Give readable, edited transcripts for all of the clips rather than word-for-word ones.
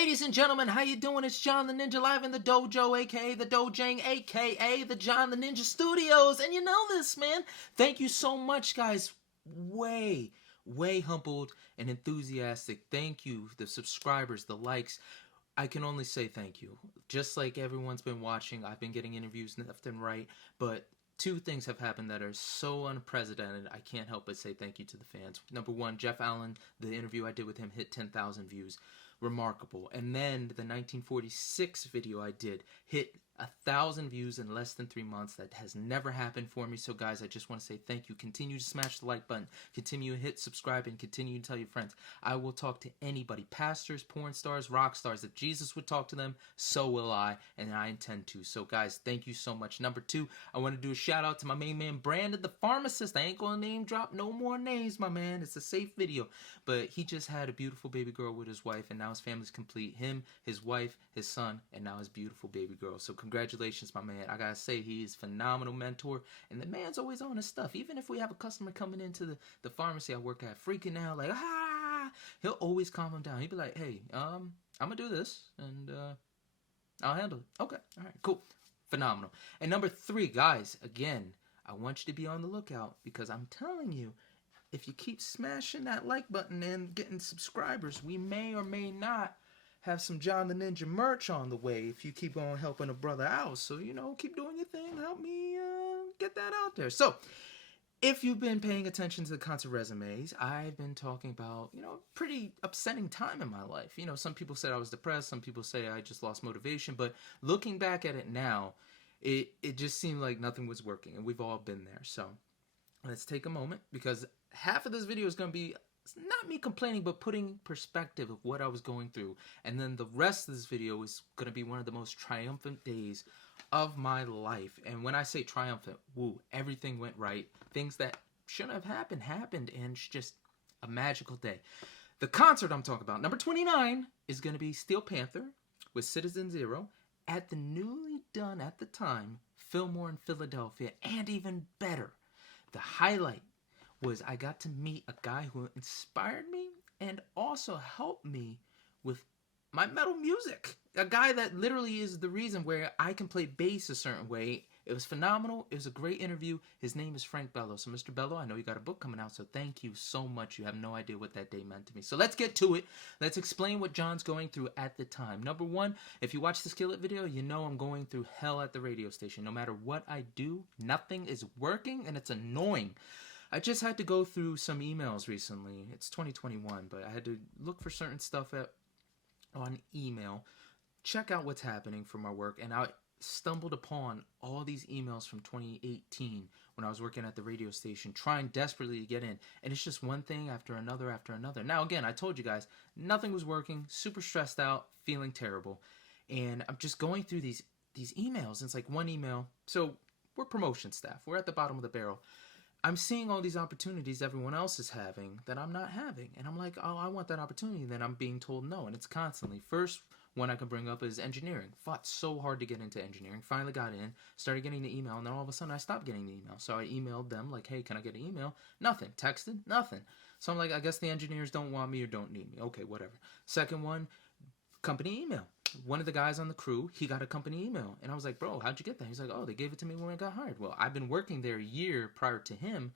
Ladies and gentlemen, how you doing? It's John the Ninja live in the dojo, aka the Dojang, aka the John the Ninja Studios. And you know this, man. Thank you so much, guys. Way humbled and enthusiastic. Thank you, the subscribers, the likes. I can only say thank you. Just like everyone's been watching, I've been getting interviews left and right, but two things have happened that are so unprecedented, I can't help but say thank you to the fans. Number one, Jeff Allen, the interview I did with him hit 10,000 views. Remarkable. And then the 1946 video I did hit 1,000 views in less than 3 months. That has never happened for me. So guys, I just want to say thank you. Continue to smash the like button. Continue to hit subscribe and continue to tell your friends. I will talk to anybody. Pastors, porn stars, rock stars. If Jesus would talk to them, so will I. And I intend to. So guys, thank you so much. Number two, I want to do a shout out to my main man, Brandon the pharmacist. I ain't going to name drop no more names, my man. It's a safe video. But he just had a beautiful baby girl with his wife. And now his family's complete. Him, his wife, his son, and now his beautiful baby girl. So congratulations, my man. I gotta say, he is a phenomenal mentor, and the man's always on his stuff. Even if we have a customer coming into the pharmacy I work at freaking out like, he'll always calm him down. He'll be like, hey, I'm gonna do this, and I'll handle it. Okay, all right, cool. Phenomenal. And number three, guys, again, I want you to be on the lookout, because I'm telling you, if you keep smashing that like button and getting subscribers, we may or may not have some John the Ninja merch on the way if you keep on helping a brother out. So, you know, keep doing your thing. Help me get that out there. So, if you've been paying attention to the concert resumes, I've been talking about, you know, pretty upsetting time in my life. You know, some people said I was depressed. Some people say I just lost motivation. But looking back at it now, it just seemed like nothing was working. And we've all been there. So, let's take a moment, because half of this video is going to be not me complaining, but putting perspective of what I was going through. And then the rest of this video is going to be one of the most triumphant days of my life. And when I say triumphant, woo, everything went right. Things that shouldn't have happened, and it's just a magical day. The concert I'm talking about, number 29, is going to be Steel Panther with Citizen Zero at the newly done, at the time, Fillmore in Philadelphia. And even better, the highlight was I got to meet a guy who inspired me and also helped me with my metal music. A guy that literally is the reason where I can play bass a certain way. It was phenomenal. It was a great interview. His name is Frank Bello. So, Mr. Bello, I know you got a book coming out, so thank you so much. You have no idea what that day meant to me. So let's get to it. Let's explain what John's going through at the time. Number one, if you watch the Skillet video, you know I'm going through hell at the radio station. No matter what I do, nothing is working, and it's annoying. I just had to go through some emails recently. It's 2021, but I had to look for certain stuff on email, check out what's happening for my work, and I stumbled upon all these emails from 2018 when I was working at the radio station, trying desperately to get in, and it's just one thing after another after another. Now, again, I told you guys, nothing was working, super stressed out, feeling terrible, and I'm just going through these emails, and it's like one email. So, we're promotion staff. We're at the bottom of the barrel. I'm seeing all these opportunities everyone else is having that I'm not having. And I'm like, oh, I want that opportunity. And then I'm being told no. And it's constantly. First one I can bring up is engineering. Fought so hard to get into engineering. Finally got in. Started getting the email. And then all of a sudden I stopped getting the email. So I emailed them like, hey, can I get an email? Nothing. Texted? Nothing. So I'm like, I guess the engineers don't want me or don't need me. Okay, whatever. Second one, company email. One of the guys on the crew, he got a company email. And I was like, bro, how'd you get that? He's like, oh, they gave it to me when I got hired. Well, I've been working there a year prior to him,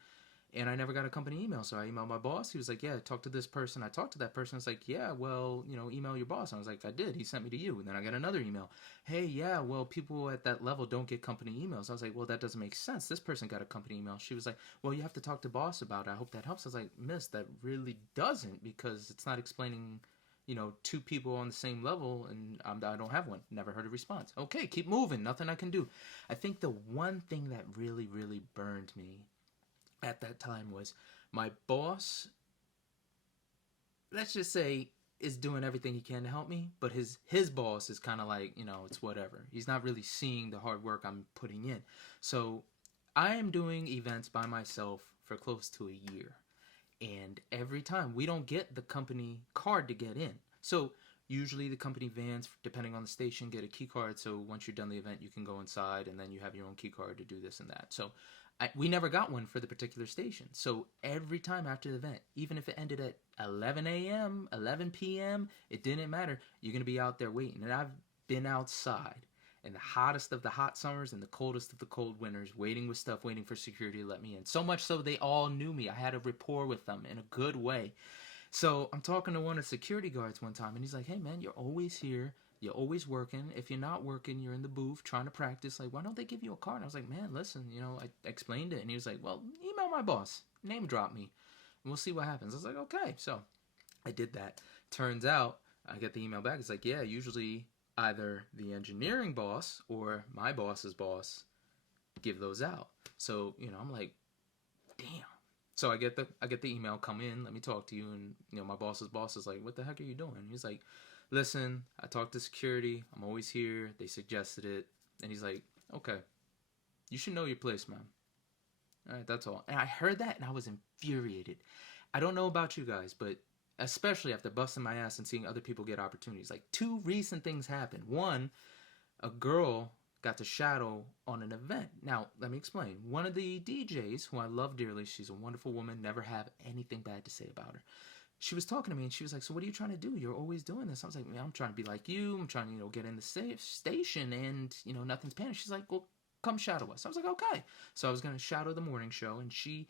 and I never got a company email. So I emailed my boss. He was like, yeah, talk to this person. I talked to that person. I was like, yeah, well, you know, email your boss. I was like, I did. He sent me to you. And then I got another email. Hey, yeah, well, people at that level don't get company emails. I was like, well, that doesn't make sense. This person got a company email. She was like, well, you have to talk to boss about it. I hope that helps. I was like, miss, that really doesn't, because it's not explaining, you know, two people on the same level, and I don't have one. Never heard a response. Okay, keep moving. Nothing I can do. I think the one thing that really, really burned me at that time was my boss, let's just say, is doing everything he can to help me, but his boss is kind of like, you know, it's whatever. He's not really seeing the hard work I'm putting in. So I am doing events by myself for close to a year. And every time we don't get the company card to get in. So usually the company vans, depending on the station, get a key card. So once you're done the event, you can go inside and then you have your own key card to do this and that. So We never got one for the particular station. So every time after the event, even if it ended at 11 a.m., 11 p.m., it didn't matter. You're going to be out there waiting. And I've been outside in the hottest of the hot summers and the coldest of the cold winters, waiting with stuff, waiting for security to let me in. So much so they all knew me. I had a rapport with them in a good way. So I'm talking to one of the security guards one time, and he's like, hey, man, you're always here. You're always working. If you're not working, you're in the booth trying to practice. Like, why don't they give you a card? And I was like, man, listen, I explained it. And he was like, well, email my boss. Name drop me. And we'll see what happens. I was like, okay. So I did that. Turns out, I get the email back. It's like, yeah, usually either the engineering boss or my boss's boss give those out. So, I'm like, damn. So I get the email, come in, let me talk to you. And, my boss's boss is like, what the heck are you doing? And he's like, listen, I talked to security. I'm always here. They suggested it. And he's like, okay, you should know your place, man. All right, that's all. And I heard that and I was infuriated. I don't know about you guys, but especially after busting my ass and seeing other people get opportunities. Like, 2 recent things happened. One, a girl got to shadow on an event. Now, let me explain. One of the DJs, who I love dearly, she's a wonderful woman, never have anything bad to say about her. She was talking to me and she was like, so what are you trying to do? You're always doing this. I was like, man, I'm trying to be like you. I'm trying to, get in the station and, nothing's panning. She's like, well, come shadow us. I was like, okay. So I was going to shadow the morning show, and she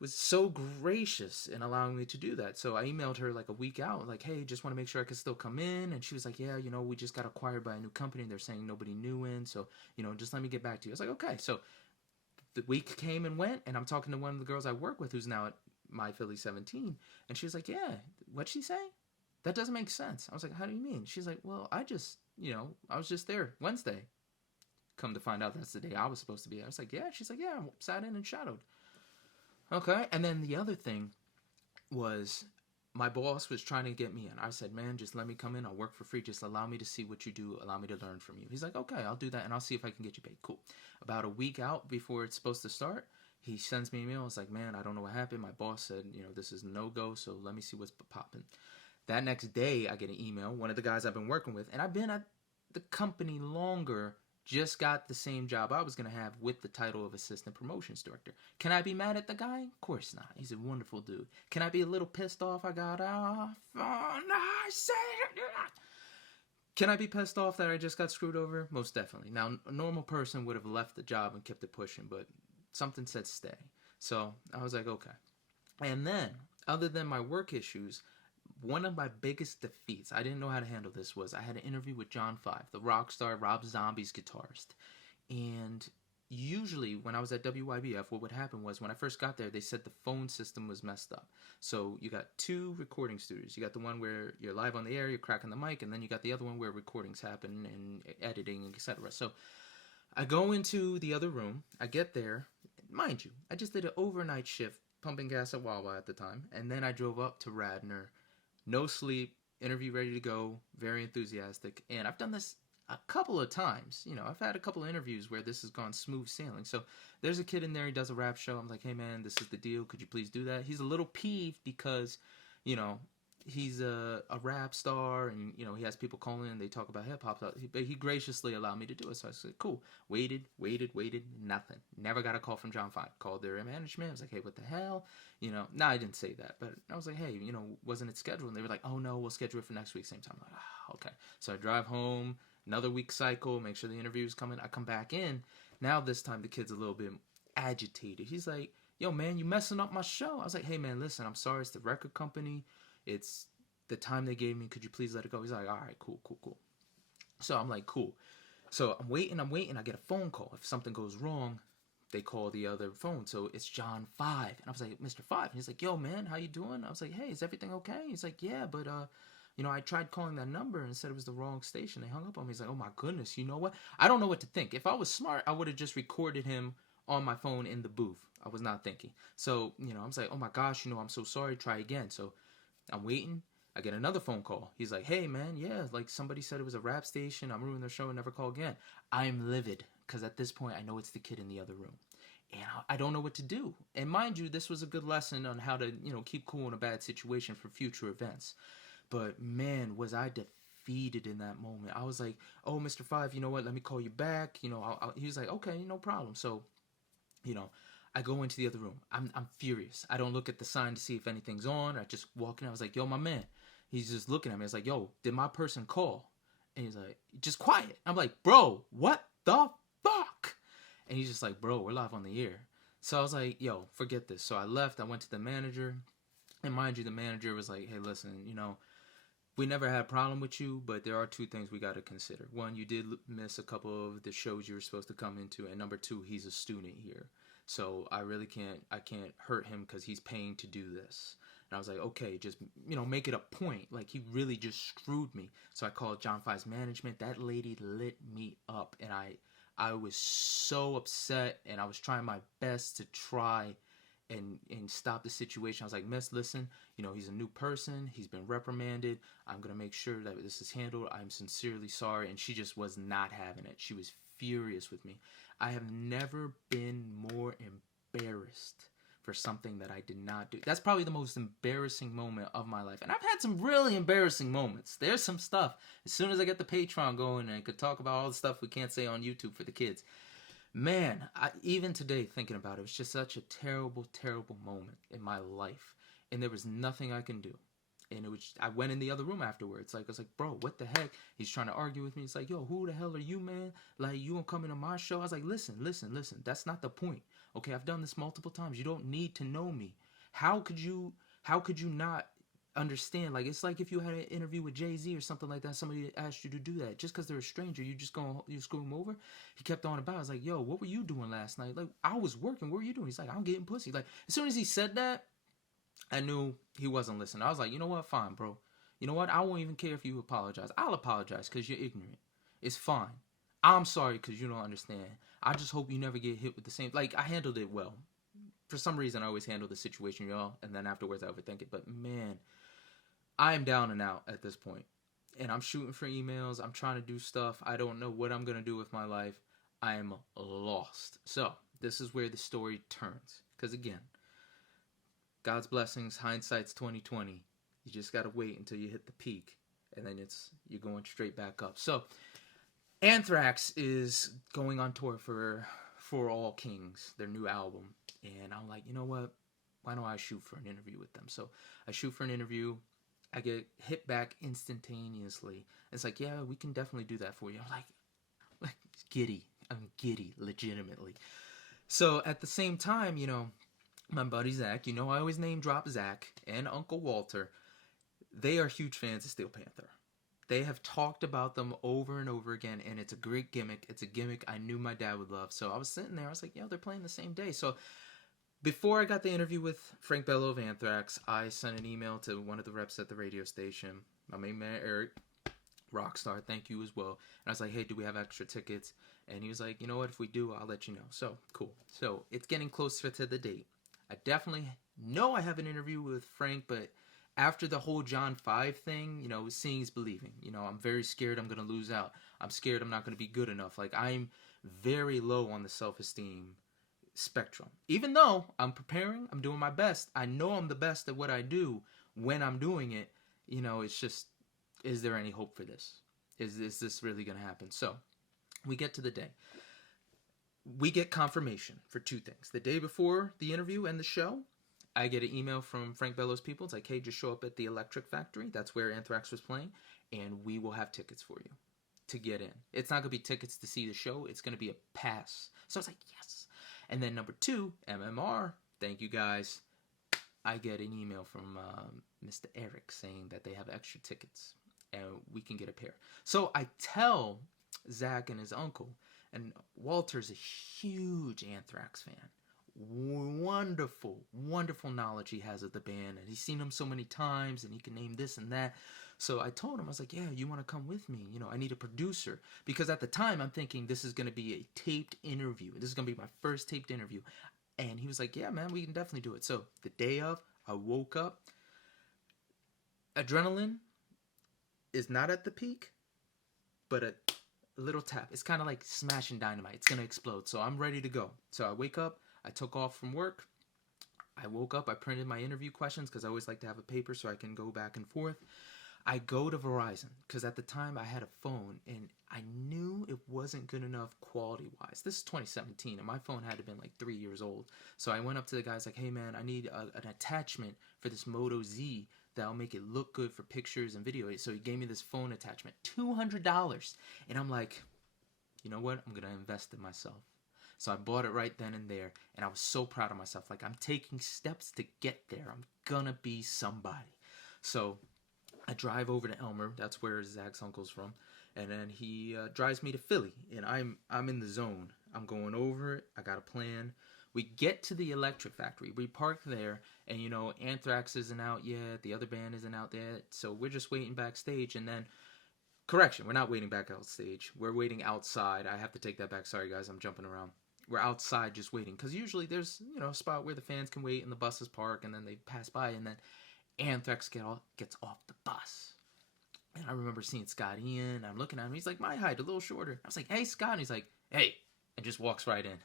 was so gracious in allowing me to do that. So I emailed her like a week out, like, hey, just want to make sure I can still come in. And she was like, yeah, we just got acquired by a new company. They're saying nobody new in. So, just let me get back to you. I was like, okay. So the week came and went, and I'm talking to one of the girls I work with who's now at My Philly 17. And she was like, yeah, what'd she say? That doesn't make sense. I was like, how do you mean? She's like, well, I was just there Wednesday. Come to find out that's the day I was supposed to be. I was like, yeah. She's like, yeah, I sat in and shadowed. Okay. And then the other thing was my boss was trying to get me in. I said, man, just let me come in. I'll work for free. Just allow me to see what you do. Allow me to learn from you. He's like, okay, I'll do that, and I'll see if I can get you paid. Cool. About a week out before it's supposed to start, he sends me an email. It's like, man, I don't know what happened. My boss said, this is no-go, so let me see what's popping. That next day, I get an email. One of the guys I've been working with, and I've been at the company longer, just got the same job I was going to have with the title of assistant promotions director. Can I be mad at the guy? Of course not. He's a wonderful dude. Can I be a little pissed off I got off? Oh, no, I said it. Can I be pissed off that I just got screwed over? Most definitely. Now, a normal person would have left the job and kept it pushing, but something said stay. So I was like, okay. And then, other than my work issues, one of my biggest defeats, I didn't know how to handle this, was I had an interview with John 5, the rock star Rob Zombie's guitarist. And usually when I was at WYBF, what would happen was when I first got there, they said the phone system was messed up. So you got 2 recording studios. You got the one where you're live on the air, you're cracking the mic, and then you got the other one where recordings happen and editing, etc. So I go into the other room. I get there. Mind you, I just did an overnight shift pumping gas at Wawa at the time. And then I drove up to Radnor. No sleep, interview ready to go, very enthusiastic. And I've done this a couple of times. I've had a couple of interviews where this has gone smooth sailing. So there's a kid in there, he does a rap show. I'm like, hey man, this is the deal. Could you please do that? He's a little peeved because, he's a rap star and, he has people calling and they talk about hip hop. But he graciously allowed me to do it. So I said, cool. Waited, nothing. Never got a call from John 5. Called their management. I was like, hey, what the hell? No, I didn't say that. But I was like, hey, wasn't it scheduled? And they were like, oh no, we'll schedule it for next week, same time. I'm like, okay. So I drive home, another week cycle, make sure the interview's coming. I come back in. Now this time the kid's a little bit agitated. He's like, yo, man, you messing up my show. I was like, hey, man, listen, I'm sorry. It's the record company. It's the time they gave me. Could you please let it go? He's like, all right, cool. So I'm like, cool. So I'm waiting. I get a phone call. If something goes wrong, they call the other phone. So it's John 5. And I was like, Mr. 5. And he's like, yo, man, how you doing? I was like, hey, is everything okay? He's like, yeah, but, I tried calling that number and said it was the wrong station. They hung up on me. He's like, oh, my goodness, you know what? I don't know what to think. If I was smart, I would have just recorded him on my phone in the booth. I was not thinking. So, I was like, oh, my gosh, I'm so sorry. Try again. So I'm waiting. I get another phone call. He's like, hey, man, yeah, like somebody said it was a rap station. I'm ruining their show and never call again. I'm livid because at this point, I know it's the kid in the other room. And I don't know what to do. And mind you, this was a good lesson on how to, keep cool in a bad situation for future events. But, man, was I defeated in that moment. I was like, oh, Mr. 5, you know what? Let me call you back. He was like, okay, no problem. So You know, I go into the other room. I'm furious. I don't look at the sign to see if anything's on. I just walk in. I was like, yo, my man. He's just looking at me. I was like, yo, did my person call? And he's like, just quiet. I'm like, bro, what the fuck? And he's just like, bro, we're live on the air. So I was like, yo, forget this. So I left. I went to the manager. And mind you, the manager was like, hey, listen, you know, we never had a problem with you, but there are two things we got to consider. One, you did miss a couple of the shows you were supposed to come into, and number two, he's a student here, so I can't hurt him because he's paying to do this. And I was like, okay, just, you know, make it a point. Like, he really just screwed me. So I called John 5's management. That lady lit me up, and I was so upset, and I was trying my best to try and stop the situation. I was like, Miss, listen, you know, he's a new person. He's been reprimanded. I'm going to make sure that this is handled. I'm sincerely sorry. And she just was not having it. She was furious with me. I have never been more embarrassed for something that I did not do. That's probably the most embarrassing moment of my life. And I've had some really embarrassing moments. There's some stuff. As soon as I get the Patreon going and I could talk about all the stuff we can't say on YouTube for the kids, man, even today thinking about it, was just such a terrible, terrible moment in my life, and there was nothing I can do. And it was, I went in the other room afterwards. Like, I was like, bro, what the heck? He's trying to argue with me. He's like, yo, who the hell are you, man? Like, you gonna come into my show? I was like, listen. That's not the point. Okay, I've done this multiple times. You don't need to know me. How could you not understand? Like, it's like if you had an interview with Jay-Z or something like that, somebody asked you to do that, just because they're a stranger, you screw him over. He kept on about. I was like, yo, what were you doing last night? Like, I was working. What were you doing? He's like, I'm getting pussy. Like, as soon as he said that, I knew he wasn't listening. I was like, you know what, fine, bro. You know what, I won't even care if you apologize. I'll apologize because you're ignorant. It's fine. I'm sorry because you don't understand. I just hope you never get hit with the same. Like, I handled it well. For some reason, I always handle the situation, y'all, and then afterwards I overthink it. But man, I am down and out at this point. And I'm shooting for emails. I'm trying to do stuff. I don't know what I'm going to do with my life. I am lost. So, this is where the story turns. Because again, God's blessings, hindsight's 2020. You just got to wait until you hit the peak. And then you're going straight back up. So, Anthrax is going on tour for All Kings, their new album. And I'm like, you know what? Why don't I shoot for an interview with them? So, I shoot for an interview. I get hit back instantaneously. It's like, yeah, we can definitely do that for you. I'm like giddy. I'm giddy, legitimately. So at the same time, you know, my buddy Zach, you know, I always name drop Zach and Uncle Walter. They are huge fans of Steel Panther. They have talked about them over and over again, and it's a great gimmick. It's a gimmick I knew my dad would love. So I was sitting there. I was like, yo, they're playing the same day. So before I got the interview with Frank Bello of Anthrax, I sent an email to one of the reps at the radio station, my main man, Eric, Rockstar, thank you as well. And I was like, hey, do we have extra tickets? And he was like, you know what, if we do, I'll let you know. So, cool. So, it's getting closer to the date. I definitely know I have an interview with Frank, but after the whole John 5 thing, you know, seeing is believing. You know, I'm very scared I'm going to lose out. I'm scared I'm not going to be good enough. Like, I'm very low on the self-esteem spectrum. Even though I'm preparing, I'm doing my best. I know I'm the best at what I do when I'm doing it. You know, it's just, is there any hope for this? Is this really going to happen? So, we get to the day. We get confirmation for two things. The day before the interview and the show, I get an email from Frank Bello's people. It's like, hey, just show up at the Electric Factory. That's where Anthrax was playing. And we will have tickets for you to get in. It's not going to be tickets to see the show. It's going to be a pass. So I was like, yes. And then number two, MMR. Thank you guys. I get an email from Mr. Eric saying that they have extra tickets and we can get a pair. So I tell Zach and his uncle, and Walter's a huge Anthrax fan. Wonderful, wonderful knowledge he has of the band, and he's seen them so many times, and he can name this and that. So I told him, I was like, yeah, you want to come with me? You know, I need a producer. Because at the time, I'm thinking this is going to be a taped interview. This is going to be my first taped interview. And he was like, yeah, man, we can definitely do it. So the day of, I woke up. Adrenaline is not at the peak, but a little tap. It's kind of like smashing dynamite. It's going to explode. So I'm ready to go. So I wake up. I took off from work. I woke up. I printed my interview questions because I always like to have a paper so I can go back and forth. I go to Verizon because at the time I had a phone and I knew it wasn't good enough quality wise. This is 2017 and my phone had to have been like 3 years old. So I went up to the guys like, hey man, I need an attachment for this Moto Z that'll make it look good for pictures and video. So he gave me this phone attachment, $200. And I'm like, you know what? I'm going to invest in myself. So I bought it right then and there. And I was so proud of myself. Like, I'm taking steps to get there. I'm going to be somebody. So I drive over to Elmer. That's where Zach's uncle's from. And then he drives me to Philly. And I'm in the zone. I'm going over it. I got a plan. We get to the Electric Factory. We park there. And, you know, Anthrax isn't out yet. The other band isn't out yet. So we're just waiting backstage. And then, correction, we're not waiting back outstage. We're waiting outside. I have to take that back. Sorry, guys. I'm jumping around. We're outside just waiting. Because usually there's, you know, a spot where the fans can wait and the buses park. And then they pass by. And then Anthrax gets off the bus. And I remember seeing Scott Ian. I'm looking at him. He's like my height, a little shorter. I was like, hey, Scott. And he's like, hey. And just walks right in.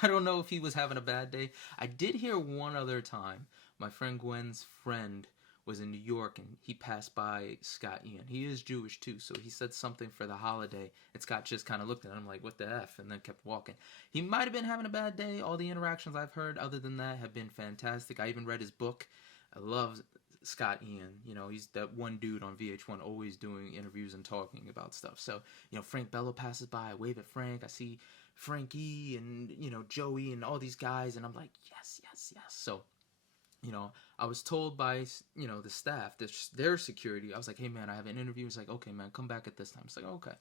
I don't know if he was having a bad day. I did hear one other time. My friend Gwen's friend was in New York and he passed by Scott Ian. He is Jewish too, so he said something for the holiday. And Scott just kind of looked at him like, what the F? And then kept walking. He might have been having a bad day. All the interactions I've heard other than that have been fantastic. I even read his book. I love Scott Ian. You know, he's that one dude on VH1 always doing interviews and talking about stuff. So, you know, Frank Bello passes by. I wave at Frank. I see Frankie and, you know, Joey and all these guys. And I'm like, yes, yes, yes. So, you know, I was told by, you know, the staff, their security. I was like, hey, man, I have an interview. It's like, okay, man, come back at this time. It's like, okay.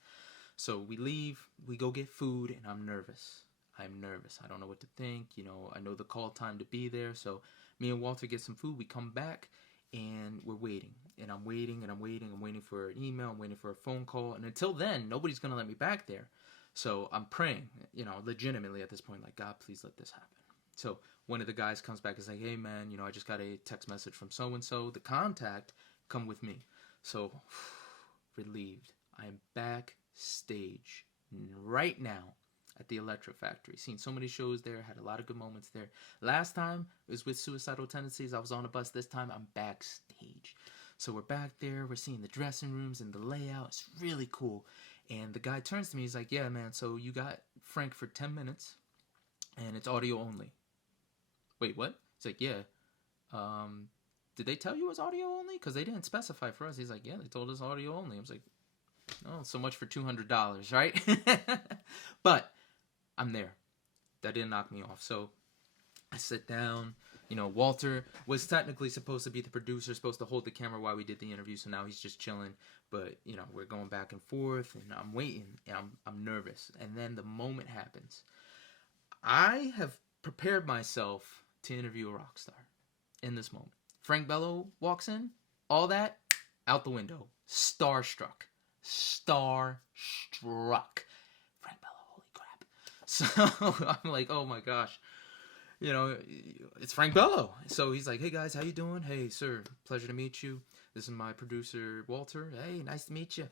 So we leave. We go get food. And I'm nervous. I'm nervous. I don't know what to think. You know, I know the call time to be there. So me and Walter get some food. We come back. And we're waiting. And I'm waiting and I'm waiting. I'm waiting for an email. I'm waiting for a phone call. And until then, nobody's going to let me back there. So I'm praying, you know, legitimately at this point, like, God, please let this happen. So one of the guys comes back and is like, hey, man, you know, I just got a text message from so-and-so. The contact, come with me. So relieved. I am backstage right now at the Electric Factory. Seen so many shows there. Had a lot of good moments there. Last time it was with Suicidal Tendencies. I was on a bus. This time I'm backstage. So we're back there. We're seeing the dressing rooms and the layout. It's really cool. And the guy turns to me. He's like, yeah, man, so you got Frank for 10 minutes. And it's audio only. Wait, what? He's like, yeah. Did they tell you it was audio only? Because they didn't specify for us. He's like, yeah, they told us audio only. I was like, oh, so much for $200, right? But I'm there. That didn't knock me off. So I sit down. You know, Walter was technically supposed to be the producer, supposed to hold the camera while we did the interview. So now he's just chilling. But, you know, we're going back and forth. And I'm waiting. And I'm nervous. And then the moment happens. I have prepared myself to interview a rock star in this moment. Frank Bello walks in. All that, out the window. Starstruck. Frank Bello, holy crap. So I'm like, oh my gosh. You know, it's Frank Bello. So he's like, hey guys, how you doing? Hey, sir, pleasure to meet you. This is my producer, Walter. Hey, nice to meet you.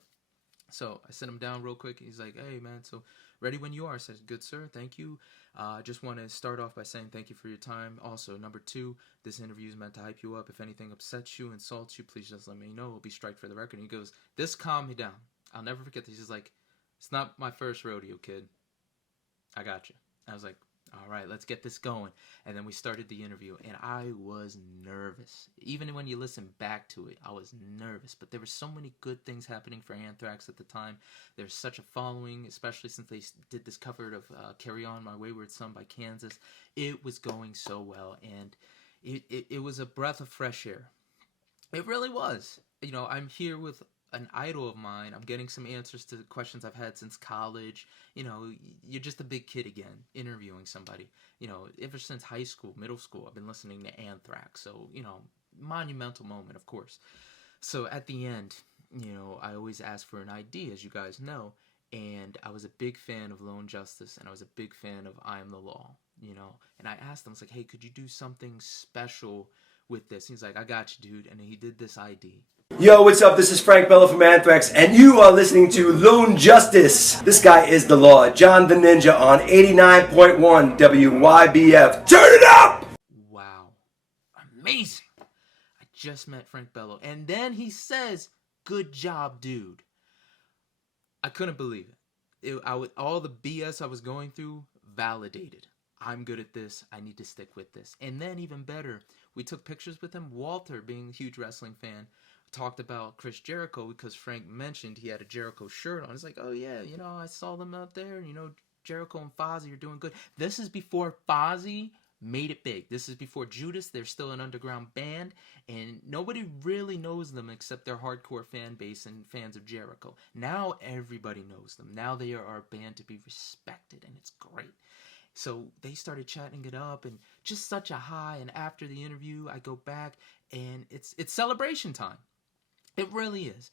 So I sit him down real quick. He's like, hey, man, so ready when you are. I said, good, sir. Thank you. I just want to start off by saying thank you for your time. Also, number 2, this interview is meant to hype you up. If anything upsets you, insults you, please just let me know. It'll be strike for the record. And he goes, this calmed me down. I'll never forget this. He's like, it's not my first rodeo, kid. I got you. I was like, all right, let's get this going. And then we started the interview, and I was nervous. Even when you listen back to it, I was nervous. But there were so many good things happening for Anthrax at the time. There's such a following, especially since they did this cover of Carry On, My Wayward Son by Kansas. It was going so well, and it was a breath of fresh air. It really was. You know, I'm here with an idol of mine. I'm getting some answers to questions I've had since college. You know, you're just a big kid again, interviewing somebody. You know, ever since high school, middle school, I've been listening to Anthrax. So, you know, monumental moment, of course. So at the end, you know, I always ask for an ID, as you guys know. And I was a big fan of Lone Justice, and I was a big fan of I Am the Law, you know. And I asked him, I was like, hey, could you do something special with this? He's like, I got you, dude. And he did this ID. Yo, what's up? This is Frank Bello from Anthrax, and you are listening to Lone Justice. This guy is the law. John the Ninja on 89.1 WYBF. Turn it up! Wow. Amazing. I just met Frank Bello. And then he says, good job, dude. I couldn't believe it. All the BS I was going through validated. I'm good at this. I need to stick with this. And then even better, we took pictures with him. Walter, being a huge wrestling fan, talked about Chris Jericho because Frank mentioned he had a Jericho shirt on. It's like, oh yeah, I saw them out there. Jericho and Fozzy are doing good. This is before Fozzy made it big. This is before Judas. They're still an underground band, and nobody really knows them except their hardcore fan base and fans of Jericho. Now everybody knows them. Now they are a band to be respected, and it's great. So they started chatting it up, and just such a high. And after the interview, I go back, and it's celebration time. It really is.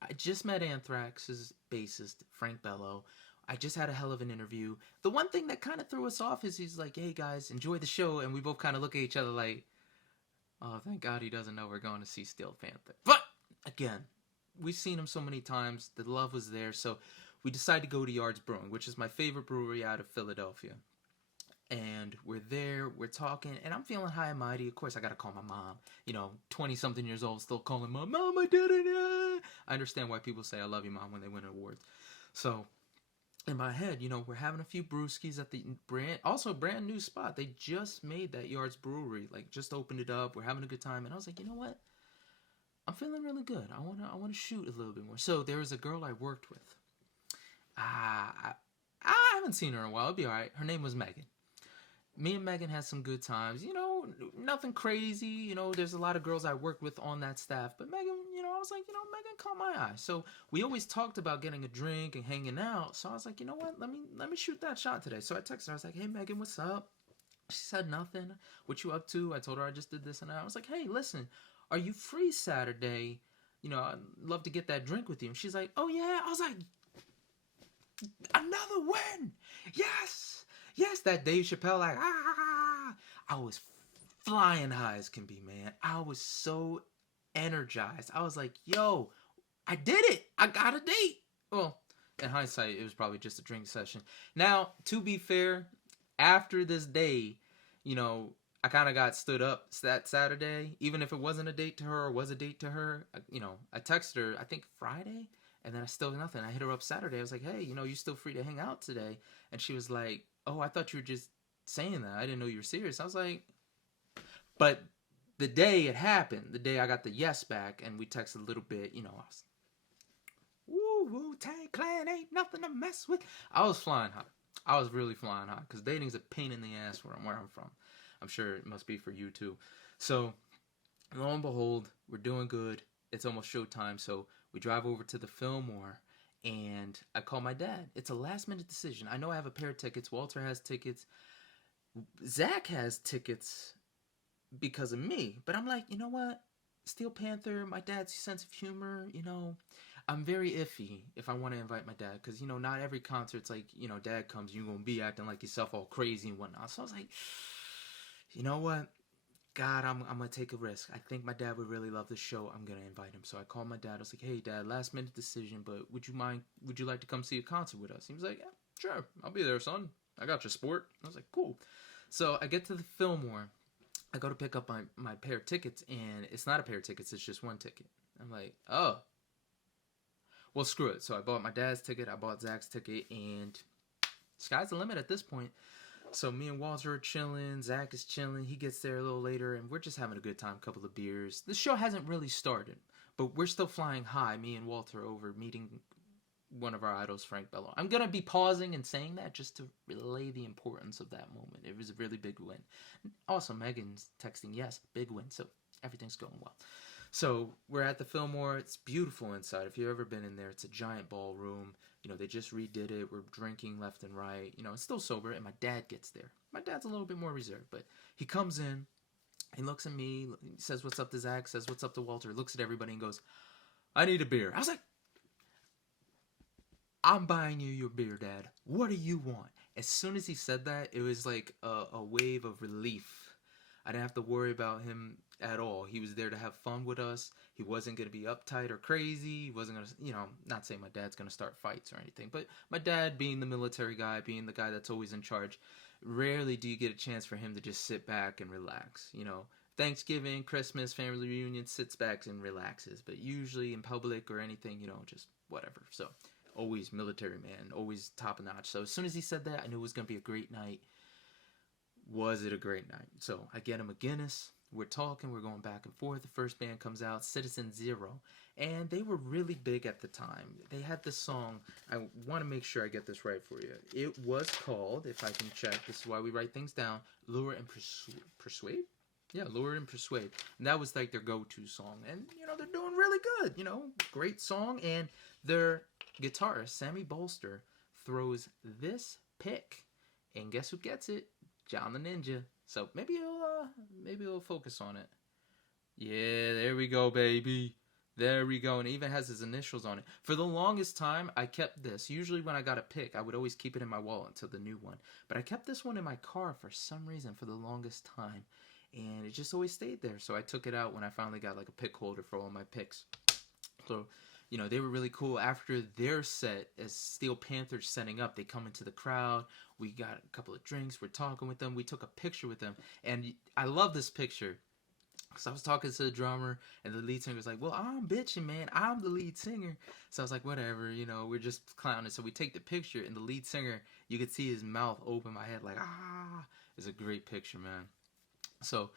I just met Anthrax's bassist, Frank Bello. I just had a hell of an interview. The one thing that kind of threw us off is he's like, hey guys, enjoy the show. And we both kind of look at each other like, oh, thank God he doesn't know we're going to see Steel Panther. But again, we've seen him so many times. The love was there. So we decided to go to Yards Brewing, which is my favorite brewery out of Philadelphia. And we're there, we're talking, and I'm feeling high and mighty. Of course, I got to call my mom. 20-something years old, still calling Mom, I did it. I understand why people say I love you, Mom, when they win awards. So in my head, we're having a few brewskis at the brand new spot. They just made that Yards Brewery, just opened it up. We're having a good time, and I was like, you know what? I'm feeling really good. I want to shoot a little bit more. So there was a girl I worked with. I haven't seen her in a while. It'll be all right. Her name was Megan. Me and Megan had some good times. Nothing crazy. There's a lot of girls I worked with on that staff, but Megan, I was like, Megan caught my eye. So we always talked about getting a drink and hanging out. So I was like, you know what? Let me shoot that shot today. So I texted her. I was like, hey Megan, what's up? She said nothing. What you up to? I told her I just did this and that. I was like, hey, listen, are you free Saturday? I'd love to get that drink with you. And she's like, oh yeah. I was like, another win. Yes, that Dave Chappelle, I was flying high as can be, man. I was so energized. I was like, yo, I did it. I got a date. Well, in hindsight, it was probably just a drink session. Now, to be fair, after this day, I kind of got stood up that Saturday. Even if it wasn't a date to her or was a date to her, I texted her, I think Friday, and then I still nothing. I hit her up Saturday. I was like, hey, you still free to hang out today? And she was like, oh, I thought you were just saying that. I didn't know you were serious. I was like, but the day it happened, the day I got the yes back and we texted a little bit, I was, Wu-Tang Clan ain't nothing to mess with. I was flying high. I was really flying high because dating's a pain in the ass where I'm from. I'm sure it must be for you too. So, lo and behold, we're doing good. It's almost showtime, so we drive over to the Fillmore. And I call my dad. It's a last-minute decision. I know I have a pair of tickets. Walter has tickets. Zach has tickets because of me. But I'm like, you know what? Steel Panther, my dad's sense of humor, I'm very iffy if I want to invite my dad. Because, not every concert's like, dad comes, you're going to be acting like yourself all crazy and whatnot. So I was like, you know what? God, I'm going to take a risk. I think my dad would really love the show. I'm going to invite him. So I called my dad. I was like, hey, Dad, last minute decision, but would you like to come see a concert with us? He was like, yeah, sure. I'll be there, son. I got your sport. I was like, cool. So I get to the Fillmore. I go to pick up my pair of tickets, and it's not a pair of tickets. It's just one ticket. I'm like, oh. Well, screw it. So I bought my dad's ticket. I bought Zach's ticket, and sky's the limit at this point. So me and Walter are chilling. Zach is chilling. He gets there a little later, and we're just having a good time. A couple of beers. The show hasn't really started, but we're still flying high, me and Walter, over meeting one of our idols, Frank Bello. I'm going to be pausing and saying that just to relay the importance of that moment. It was a really big win. Also, Megan's texting, yes, big win. So everything's going well. So we're at the Fillmore. It's beautiful inside. If you've ever been in there, it's a giant ballroom. They just redid it. We're drinking left and right. It's still sober, and my dad gets there. My dad's a little bit more reserved, but he comes in. He looks at me, says what's up to Zach, says what's up to Walter, looks at everybody and goes, I need a beer. I was like, I'm buying you your beer, Dad. What do you want? As soon as he said that, it was like a wave of relief. I didn't have to worry about him at all. He was there to have fun with us. He wasn't going to be uptight or crazy. He wasn't going to, not saying my dad's going to start fights or anything, but my dad, being the military guy, being the guy that's always in charge, rarely do you get a chance for him to just sit back and relax. Thanksgiving, Christmas, family reunion, sits back and relaxes. But usually in public or anything, just whatever. So always military man, always top notch. So as soon as he said that, I knew it was going to be a great night. Was it a great night? So I get him a Guinness. We're talking, we're going back and forth. The first band comes out, Citizen Zero. And they were really big at the time. They had this song, I want to make sure I get this right for you. It was called, if I can check, this is why we write things down, Lure and Persuade? Yeah, Lure and Persuade. And that was like their go-to song. And, they're doing really good, great song. And their guitarist, Sammy Bolster, throws this pick. And guess who gets it? John the Ninja. So maybe he'll focus on it. Yeah, there we go, baby. There we go. And it even has his initials on it. For the longest time, I kept this. Usually when I got a pick, I would always keep it in my wallet until the new one. But I kept this one in my car for some reason for the longest time. And it just always stayed there. So I took it out when I finally got like a pick holder for all my picks. So, they were really cool. After their set, as Steel Panther's setting up, they come into the crowd. We got a couple of drinks. We're talking with them. We took a picture with them. And I love this picture. Because I was talking to the drummer, and the lead singer was like, well, I'm bitching, man. I'm the lead singer. So I was like, whatever, we're just clowning. So we take the picture, and the lead singer, you could see his mouth open my head like, ah. It's a great picture, man. So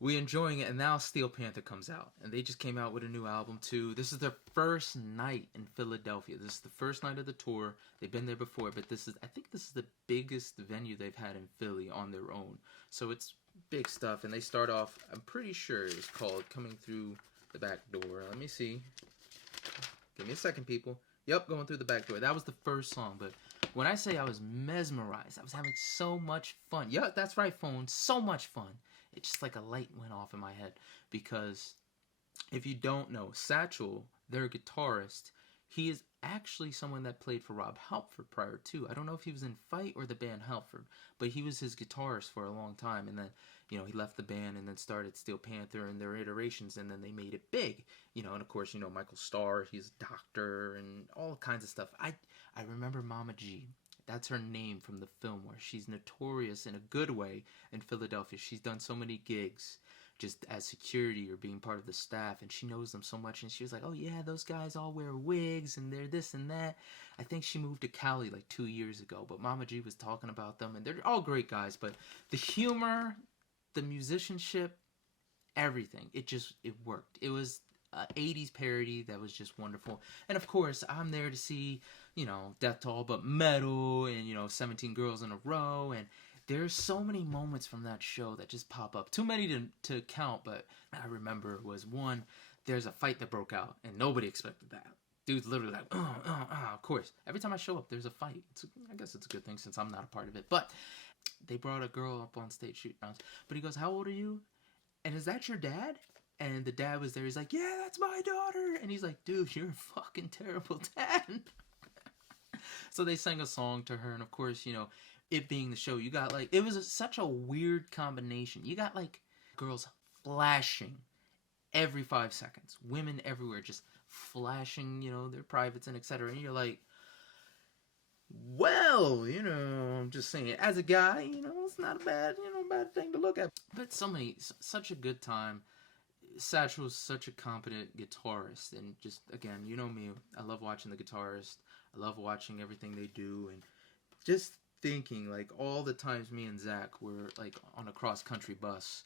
we enjoying it, and now Steel Panther comes out, and they just came out with a new album too. This is their first night in Philadelphia. This is the first night of the tour. They've been there before, but I think this is the biggest venue they've had in Philly on their own. So it's big stuff, and they start off, I'm pretty sure it's called Coming Through the Back Door. Let me see. Give me a second, people. Yep, Going Through the Back Door. That was the first song, but when I say I was mesmerized, I was having so much fun. Yeah, that's right, phone. So much fun. It's just like a light went off in my head. Because if you don't know, Satchel, their guitarist, he is actually someone that played for Rob Halford prior to. I don't know if he was in Fight or the band Halford, but he was his guitarist for a long time. And then, he left the band and then started Steel Panther and their iterations, and then they made it big. And of course, Michael Starr, he's a doctor and all kinds of stuff. I remember Mama G. That's her name from the Fillmore. She's notorious in a good way in Philadelphia. She's done so many gigs just as security or being part of the staff, and she knows them so much. And she was like, oh yeah, those guys all wear wigs and they're this and that. I think she moved to Cali like 2 years ago, but Mama G was talking about them, and they're all great guys. But the humor, the musicianship, everything, it worked. It was 80s parody that was just wonderful. And of course, I'm there to see, Death to All But Metal and, 17 Girls in a Row. And there's so many moments from that show that just pop up. Too many to count, but I remember was one, there's a fight that broke out, and nobody expected that. Dude's literally like, of course. Every time I show up, there's a fight. I guess it's a good thing since I'm not a part of it. But they brought a girl up on stage shooting rounds. But he goes, how old are you? And is that your dad? And the dad was there. He's like, yeah, that's my daughter. And he's like, dude, you're a fucking terrible dad. So they sang a song to her. And of course, it being the show, you got it was such a weird combination. You got girls flashing every 5 seconds. Women everywhere just flashing, their privates and etc. And you're like, well, I'm just saying, as a guy, it's not a bad thing to look at. But such a good time. Satchel was such a competent guitarist, and just, again, you know me, I love watching the guitarist, I love watching everything they do, and just thinking, all the times me and Zach were, on a cross-country bus,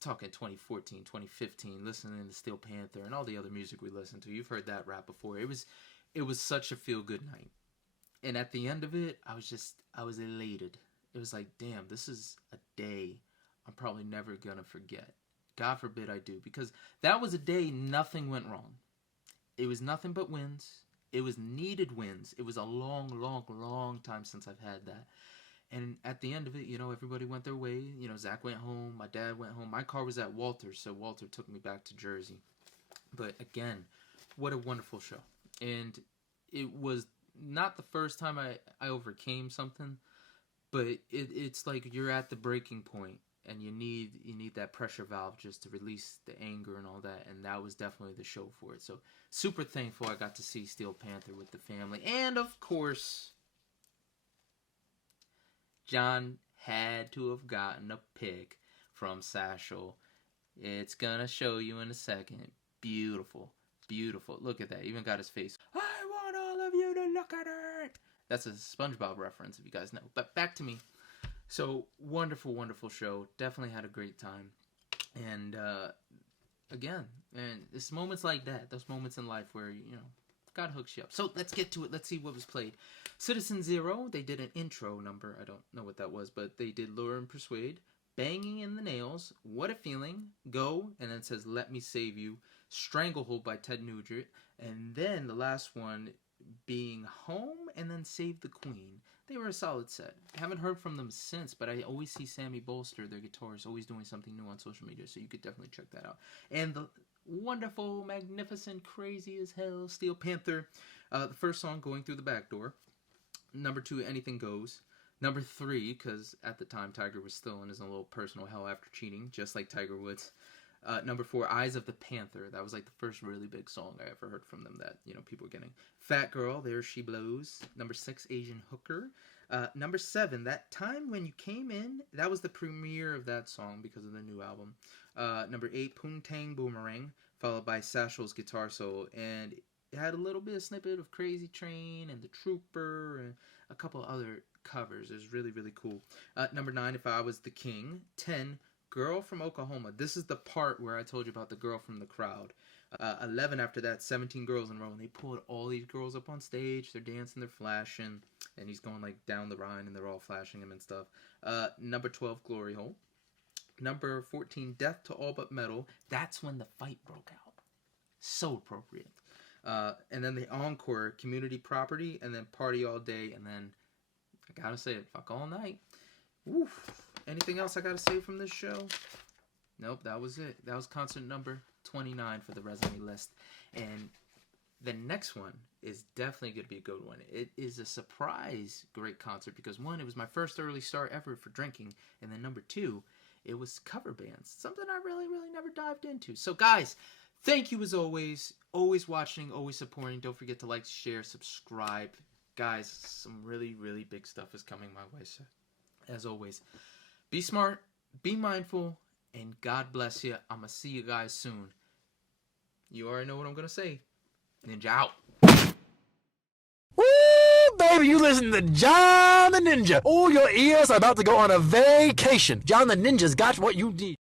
talking 2014, 2015, listening to Steel Panther, and all the other music we listened to. You've heard that rap before. It was such a feel-good night. And at the end of it, I was elated. It was like, damn, this is a day I'm probably never gonna forget. God forbid I do, because that was a day nothing went wrong. It was nothing but wins. It was needed wins. It was a long, long, long time since I've had that. And at the end of it, everybody went their way. Zach went home. My dad went home. My car was at Walter, so Walter took me back to Jersey. But again, what a wonderful show. And it was not the first time I overcame something, but it's like you're at the breaking point. And you need that pressure valve just to release the anger and all that. And that was definitely the show for it. So super thankful I got to see Steel Panther with the family. And of course, John had to have gotten a pick from Satchel. It's gonna show you in a second. Beautiful. Beautiful. Look at that. Even got his face. I want all of you to look at it. That's a SpongeBob reference, if you guys know. But back to me. So, wonderful, wonderful show. Definitely had a great time. And, again, and it's moments like that. Those moments in life where, you know, God hooks you up. So, let's get to it. Let's see what was played. Citizen Zero, they did an intro number. I don't know what that was, but they did Lure and Persuade. Banging in the Nails, What a Feeling, Go, and then it says Let Me Save You, Stranglehold by Ted Nugent, and then the last one being Home, and then Save the Queen. They were a solid set. I haven't heard from them since, but I always see Sammy Bolster, their guitarist, always doing something new on social media, so you could definitely check that out. And the wonderful, magnificent, crazy as hell Steel Panther, the first song, Going Through the Back Door. Number 2, Anything Goes. Number 3, because at the time Tiger was still in his own little personal hell after cheating, just like Tiger Woods. Number 4, Eyes of the Panther. That was like the first really big song I ever heard from them that, you know, people were getting. Fat Girl, There She Blows. Number 6, Asian Hooker. Number 7, That Time When You Came In. That was the premiere of that song because of the new album. Number 8, Poontang Boomerang, followed by Satchel's guitar solo. And it had a little bit of snippet of Crazy Train and The Trooper and a couple other covers. It was really, really cool. Number 9, If I Was the King. 10, Girl from Oklahoma. This is the part where I told you about the girl from the crowd. 11 after that, 17 girls in a row. And they pulled all these girls up on stage. They're dancing, they're flashing. And he's going like down the Rhine and they're all flashing him and stuff. Number 12, Glory Hole. Number 14, Death to All But Metal. That's when the fight broke out. So appropriate. And then the encore, Community Property, and then Party All Day, and then I gotta say it, Fuck All Night. Oof. Anything else I gotta say from this show? Nope, that was it. That was concert number 29 for the resume list. And the next one is definitely going to be a good one. It is a surprise great concert because, one, it was my first early start ever for drinking. And then number 2, it was cover bands. Something I really, really never dived into. So, guys, thank you as always. Always watching, always supporting. Don't forget to like, share, subscribe. Guys, some really, really big stuff is coming my way. So, as always, be smart, be mindful, and God bless you. I'm going to see you guys soon. You already know what I'm going to say. Ninja out. Woo, baby, you listen to John the Ninja. All your ears are about to go on a vacation. John the Ninja's got what you need.